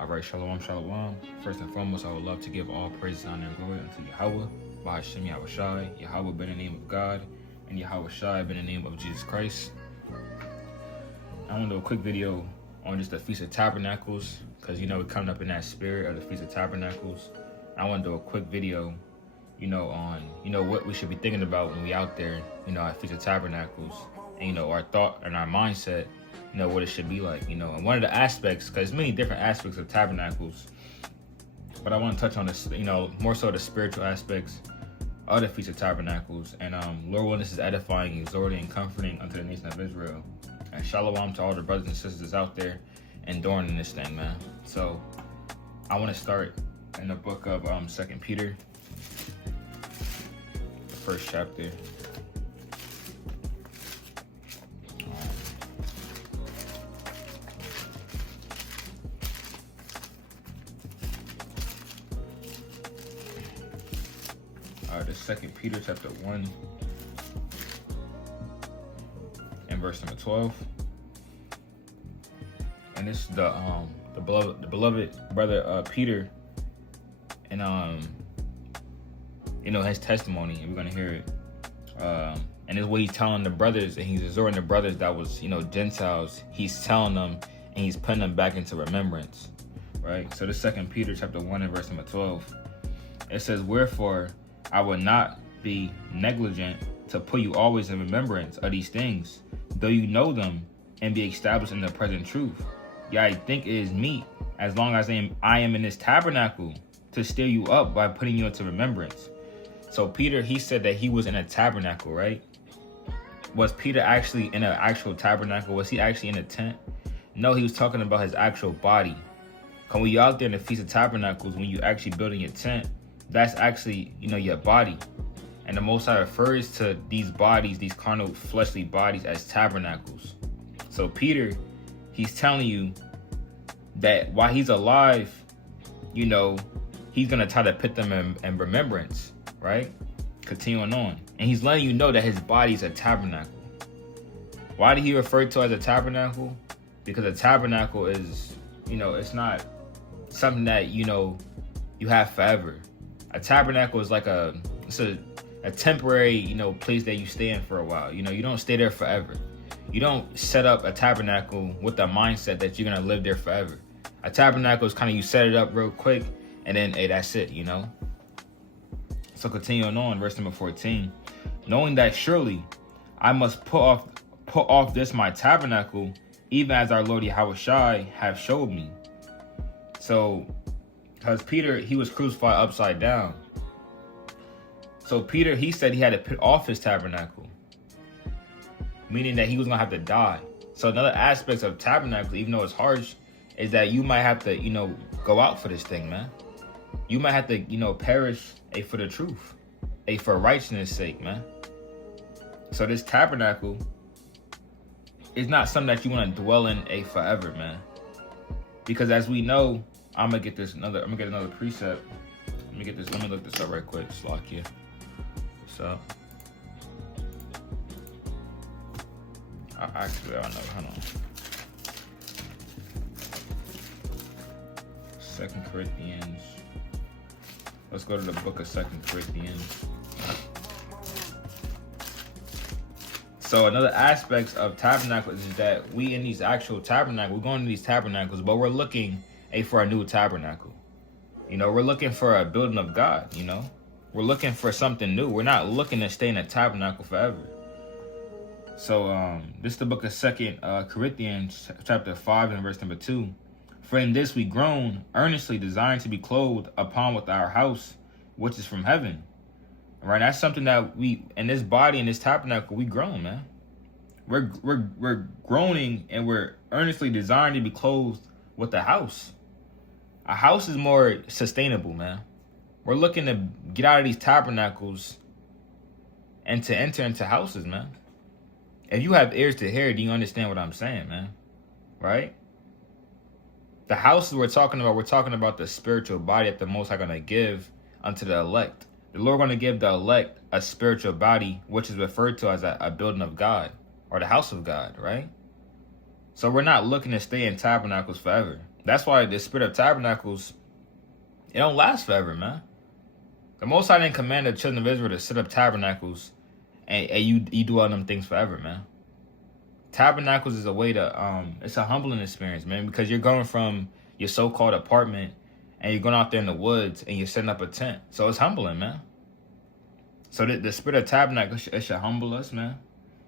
All right, shalom, shalom. First and foremost, I would love to give all praise, honor, and glory unto Yahweh, Bahashem Yahushai, Yahweh be the name of God, and Yahushai be the name of Jesus Christ. I want to do a quick video on just the Feast of Tabernacles, because, we're coming up in that spirit of the Feast of Tabernacles. I want to do a quick video, on, what we should be thinking about when we out there, at Feast of Tabernacles, and, our thought and our mindset, what it should be like, and one of the aspects, because there's many different aspects of Tabernacles, but I want to touch on this, more so the spiritual aspects of the Feast of Tabernacles, and Lord willing, this is edifying, exhorting, and comforting unto the nation of Israel, and shalom to all the brothers and sisters out there enduring this thing, man. So I want to start in the book of 2 Peter, the first chapter. The 2 Peter chapter 1 and verse number 12. And this is the beloved brother Peter, and his testimony, and we're gonna hear it. And it's what he's telling the brothers, and he's exhorting the brothers that was Gentiles. He's telling them, and he's putting them back into remembrance, right? So the 2 Peter chapter 1 and verse number 12, it says, "Wherefore I will not be negligent to put you always in remembrance of these things, though you know them and be established in the present truth. Yeah, I think it is meet, as long as I am in this tabernacle, to stir you up by putting you into remembrance." So Peter, he said that he was in a tabernacle, right? Was Peter actually in an actual tabernacle? Was he actually in a tent? No, he was talking about his actual body. When you out there in the Feast of Tabernacles, when you actually building your tent, that's actually, your body. And the Most High refers to these bodies, these carnal fleshly bodies, as tabernacles. So Peter, he's telling you that while he's alive, he's going to try to put them in remembrance, right? Continuing on. And he's letting you know that his body is a tabernacle. Why did he refer to it as a tabernacle? Because a tabernacle is, it's not something that, you have forever. A tabernacle is like a temporary, place that you stay in for a while. You don't stay there forever. You don't set up a tabernacle with the mindset that you're going to live there forever. A tabernacle is kind of, you set it up real quick, and then, hey, that's it, So continuing on, verse number 14. "Knowing that surely I must put off this my tabernacle, even as our Lord Yahushai have showed me." So, because Peter, he was crucified upside down. So Peter, he said he had to put off his tabernacle, meaning that he was going to have to die. So another aspect of tabernacle, even though it's harsh, is that you might have to, go out for this thing, man. You might have to, perish for the truth, for righteousness' sake, man. So this tabernacle is not something that you want to dwell in forever, man. Because as we know, I'm gonna get another precept. Let me look this up right quick. Slakia. So actually, I don't know. Hold on. 2 Corinthians. Let's go to the book of 2 Corinthians. So another aspect of tabernacles is that we in these actual tabernacles, we're going to these tabernacles, but we're looking for a new tabernacle. We're looking for a building of God, We're looking for something new. We're not looking to stay in a tabernacle forever. So this is the book of 2 Corinthians chapter 5 and verse number 2. "For in this we groan, earnestly desiring to be clothed upon with our house, which is from heaven." Right? That's something that we, in this body, in this tabernacle, we groan, man. We're groaning, and we're earnestly desiring to be clothed with a house. A house is more sustainable, man. We're looking to get out of these tabernacles and to enter into houses, man. If you have ears to hear, do you understand what I'm saying, man? Right? The houses we're talking about the spiritual body that the Most High going to give unto the elect. The Lord going to give the elect a spiritual body, which is referred to as a building of God, or the house of God, right? So we're not looking to stay in tabernacles forever. That's why the spirit of tabernacles, it don't last forever, man. The Most High didn't command the children of Israel to set up tabernacles and you do all them things forever, man. Tabernacles is a way to it's a humbling experience, man, because you're going from your so-called apartment and you're going out there in the woods and you're setting up a tent. So it's humbling, man. So the spirit of tabernacle it should humble us, man.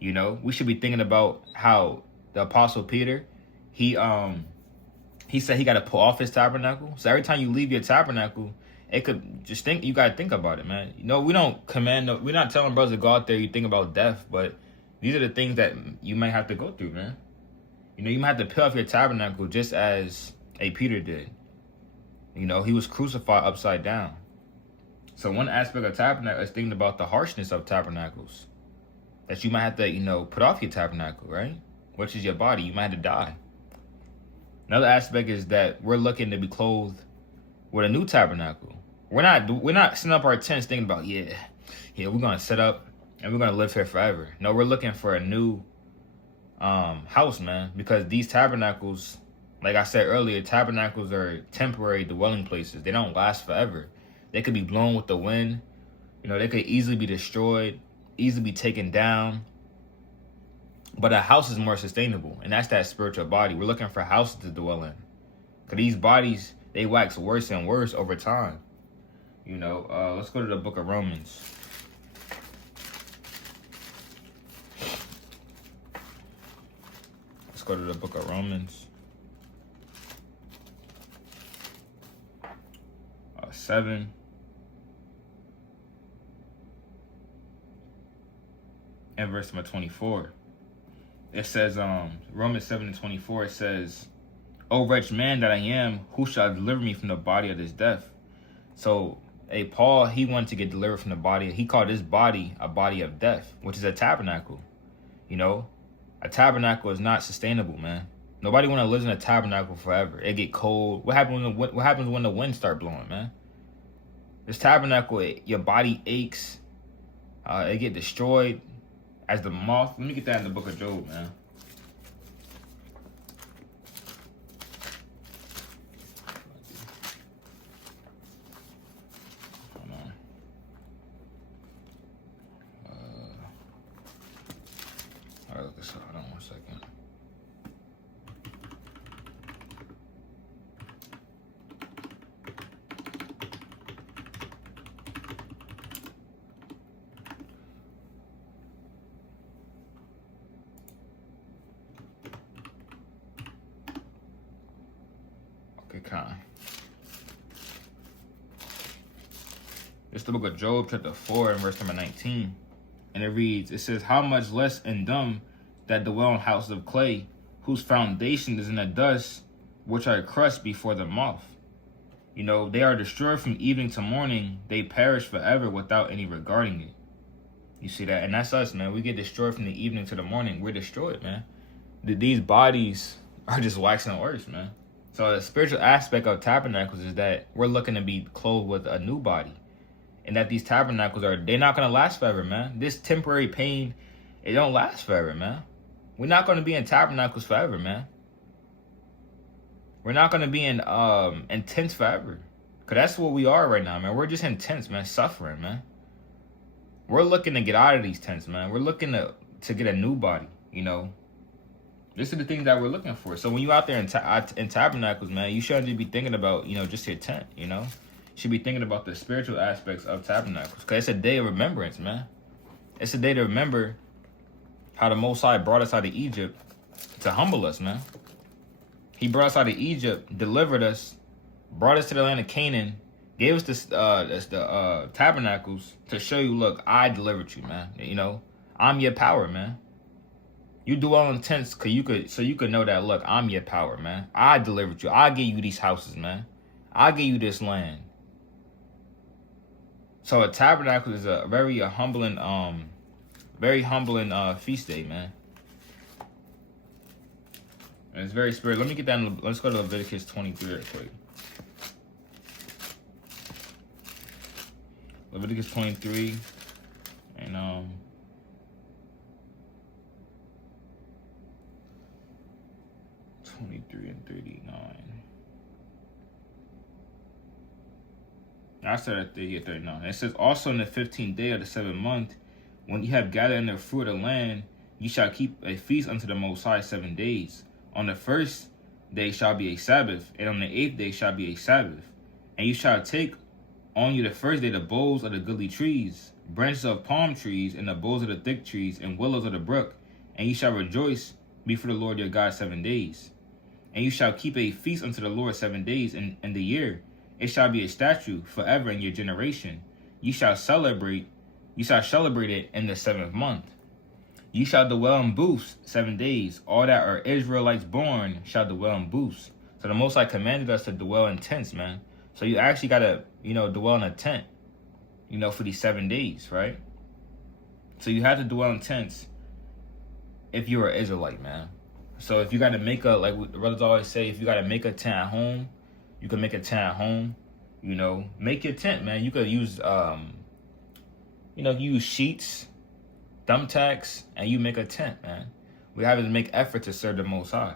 You know, we should be thinking about how the Apostle Peter, he said he got to pull off his tabernacle. So every time you leave your tabernacle, it could just think, you got to think about it, man. You know, we don't command, we're not telling brothers to go out there, you think about death, but these are the things that you might have to go through, man. You know, you might have to peel off your tabernacle just as a Peter did. You know, he was crucified upside down. So one aspect of tabernacle is thinking about the harshness of tabernacles. That you might have to, you know, put off your tabernacle, right? Which is your body. You might have to die. Another aspect is that we're looking to be clothed with a new tabernacle. We're not setting up our tents thinking about, yeah, we're gonna set up and we're gonna live here forever. No, we're looking for a new house, man, because these tabernacles, like I said earlier, tabernacles are temporary dwelling places. They don't last forever. They could be blown with the wind. You know, they could easily be destroyed, easily be taken down. But a house is more sustainable, and that's that spiritual body. We're looking for houses to dwell in. Because these bodies, they wax worse and worse over time. You know, let's go to the book of Romans. Let's go to the book of Romans. 7. And verse number 24. It says, Romans 7:24, it says, "O wretched man that I am, who shall deliver me from the body of this death?" So, Paul, he wanted to get delivered from the body. He called his body a body of death, which is a tabernacle. You know, a tabernacle is not sustainable, man. Nobody want to live in a tabernacle forever. It get cold. What happens when the wind start blowing, man? This tabernacle, your body aches. It get destroyed as the moth. Let me get that in the book of Job, man. Hold on. All right, look this up. Hold on 1 second. It's the book of Job, chapter 4, and verse number 19. And it reads, it says, "How much less in them that dwell in houses of clay, whose foundation is in the dust, which are crushed before the moth. You know, they are destroyed from evening to morning. They perish forever without any regarding it." You see that? And that's us, man. We get destroyed from the evening to the morning. We're destroyed, man. These bodies are just waxing worse, man. So the spiritual aspect of tabernacles is that we're looking to be clothed with a new body. And that these tabernacles they're not going to last forever, man. This temporary pain, it don't last forever, man. We're not going to be in tabernacles forever, man. We're not going to be in tents forever. Because that's what we are right now, man. We're just in tents, man, suffering, man. We're looking to get out of these tents, man. We're looking to get a new body, you know. This is the things that we're looking for. So when you out there in tabernacles, man, you shouldn't be thinking about, you know, just your tent, you know. You should be thinking about the spiritual aspects of tabernacles. Because it's a day of remembrance, man. It's a day to remember how the Most High brought us out of Egypt to humble us, man. He brought us out of Egypt, delivered us, brought us to the land of Canaan, gave us the tabernacles to show you, look, I delivered you, man. You know, I'm your power, man. You do all in tents so you could know that, look, I'm your power, man. I delivered you. I gave you these houses, man. I gave you this land. So a tabernacle is a very humbling feast day, man. And it's very spiritual. Let me get that. Let's go to Leviticus 23 real quick. Leviticus 23 and 23 and 39. I said at 39. It says, also in the 15th day of the 7th month, when you have gathered in the fruit of the land, you shall keep a feast unto the Most High 7 days. On the first day shall be a Sabbath, and on the 8th day shall be a Sabbath. And you shall take on you the first day the boughs of the goodly trees, branches of palm trees, and the boughs of the thick trees, and willows of the brook. And you shall rejoice before the Lord your God 7 days. And you shall keep a feast unto the Lord 7 days in the year. It shall be a statute forever in your generation. You shall celebrate it in the 7th month. You shall dwell in booths 7 days. All that are Israelites born shall dwell in booths. So the Most High commanded us to dwell in tents, man. So you actually gotta, dwell in a tent, for these 7 days, right? So you have to dwell in tents if you're an Israelite, man. So if you gotta make like the brothers always say, if you gotta make a tent at home, you can make a tent at home. Make your tent, man. You could use, use sheets, thumbtacks, and you make a tent, man. We have to make effort to serve the Most High,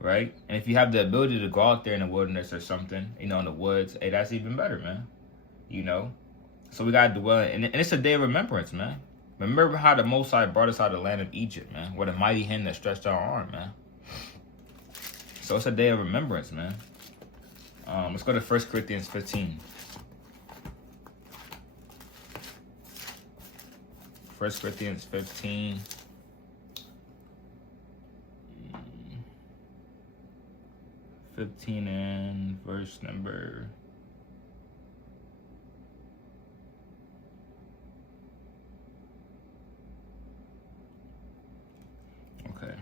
right? And if you have the ability to go out there in the wilderness or something, in the woods, hey, that's even better, man. So we gotta dwell, and it's a day of remembrance, man. Remember how the Most High brought us out of the land of Egypt, man, with a mighty hand that stretched our arm, man. So it's a day of remembrance, man. Let's go to 1 Corinthians 15. 1 Corinthians 15. And verse number... Okay.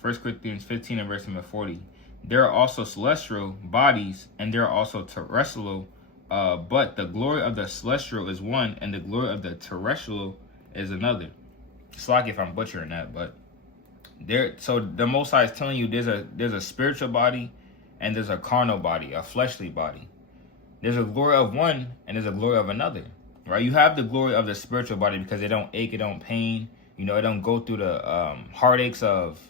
1 Corinthians 15 and verse number 40. There are also celestial bodies, and there are also terrestrial, but the glory of the celestial is one, and the glory of the terrestrial is another. It's like if I'm butchering that, but so the Most High is telling you there's a spiritual body, and there's a carnal body, a fleshly body. There's a glory of one, and there's a glory of another, right? You have the glory of the spiritual body because it don't ache, it don't pain, it don't go through the heartaches of,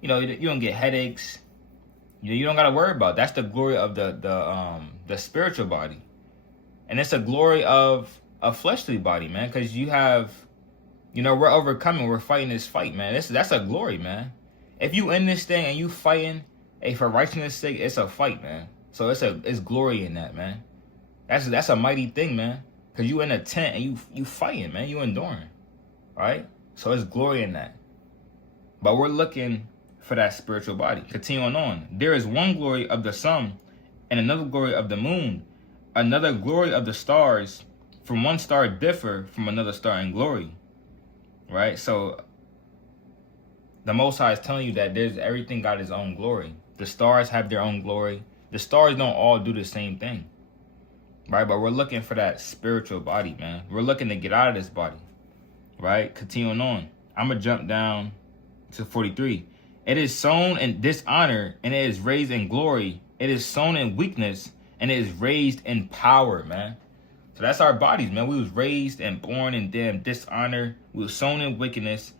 you don't get headaches. You don't gotta worry about it. That's the glory of the spiritual body, and it's a glory of a fleshly body, man. Because you have, we're overcoming, we're fighting this fight, man. That's a glory, man. If you in this thing and you fighting, for righteousness' sake, it's a fight, man. So it's glory in that, man. That's a mighty thing, man. Because you in a tent and you fighting, man. You enduring, right? So it's glory in that. But we're looking for that spiritual body. Continuing on. There is one glory of the sun, and another glory of the moon, another glory of the stars. From one star differ from another star in glory. Right? So the Most High is telling you that everything got his own glory. The stars have their own glory. The stars don't all do the same thing. Right? But we're looking for that spiritual body, man. We're looking to get out of this body. Right? Continuing on. I'm going to jump down to 43. It is sown in dishonor, and it is raised in glory. It is sown in weakness, and it is raised in power, man. So that's our bodies, man. We was raised and born in damn dishonor. We was sown in weakness,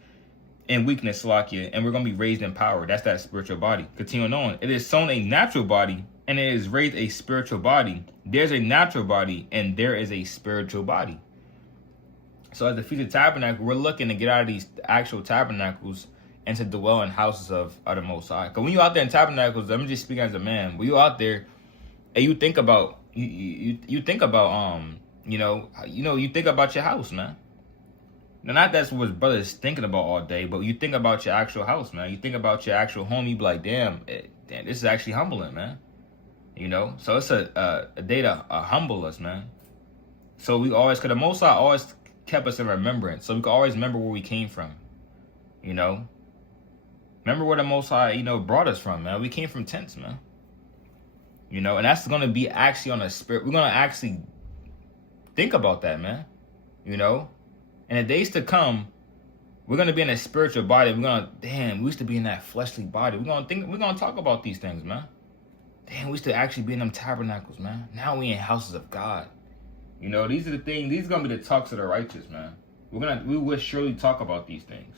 and we're going to be raised in power. That's that spiritual body. Continuing on. It is sown a natural body, and it is raised a spiritual body. There's a natural body, and there is a spiritual body. So at the Feast of Tabernacles, we're looking to get out of these actual tabernacles and to dwell in houses of the Most High. Because when you out there in tabernacles, let me just speak as a man. When you out there and you think about you think about you think about your house, man. Now, not that's what brothers thinking about all day, but you think about your actual house, man. You think about your actual home. You be like, damn, this is actually humbling, man. So it's a day to humble us, man. So we always, because the Most High always kept us in remembrance, so we can always remember where we came from. Remember where the Most High, brought us from, man. We came from tents, man. And that's going to be actually on a spirit. We're going to actually think about that, man. In the days to come, we're going to be in a spiritual body. We're going to, we used to be in that fleshly body. We're going to talk about these things, man. We used to actually be in them tabernacles, man. Now we in houses of God. These are the things, these are going to be the talks of the righteous, man. We will surely talk about these things.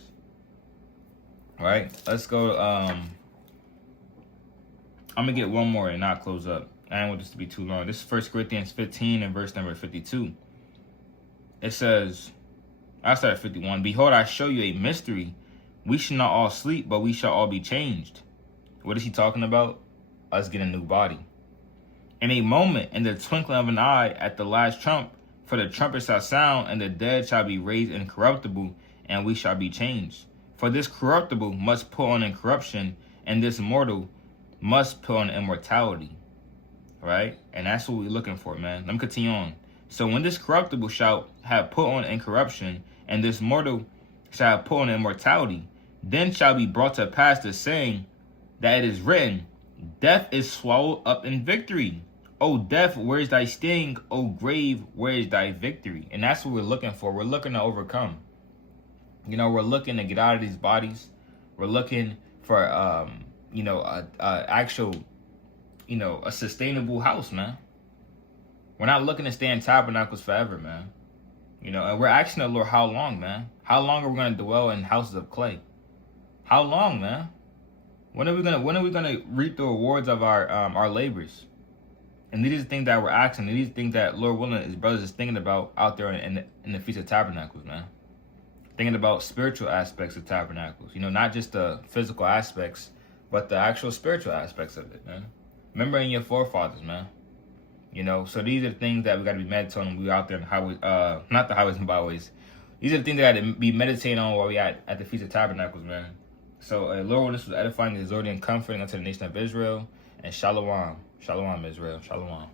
All right, let's go. I'm going to get one more and I'll close up. I don't want this to be too long. This is 1 Corinthians 15 and verse number 52. It says, I start at 51. Behold, I show you a mystery. We shall not all sleep, but we shall all be changed. What is he talking about? Us getting a new body. In a moment, in the twinkling of an eye, at the last trump, for the trumpet shall sound, and the dead shall be raised incorruptible, and we shall be changed. For this corruptible must put on incorruption, and this mortal must put on immortality. Right? And that's what we're looking for, man. Let me continue on. So when this corruptible shall have put on incorruption, and this mortal shall have put on immortality, then shall be brought to pass the saying that it is written, death is swallowed up in victory. O death, where is thy sting? O grave, where is thy victory? And that's what we're looking for. We're looking to overcome. You know, we're looking to get out of these bodies. We're looking for, actual, a sustainable house, man. We're not looking to stay in tabernacles forever, man. And we're asking the Lord, how long, man? How long are we going to dwell in houses of clay? How long, man? When are we gonna reap the rewards of our labors? And these are the things that we're asking. These are the things that, Lord willing, his brothers is thinking about out there in the Feast of Tabernacles, man. Thinking about spiritual aspects of tabernacles. Not just the physical aspects, but the actual spiritual aspects of it, man. Remembering your forefathers, man. So these are the things that we got to be meditating on when we're out there in the highways, not the highways and byways. These are the things that got to be meditating on while we at the Feast of Tabernacles, man. So, Lord, this was edifying, exhorting, and comforting unto the nation of Israel. And shalom. Shalom, Israel. Shalom.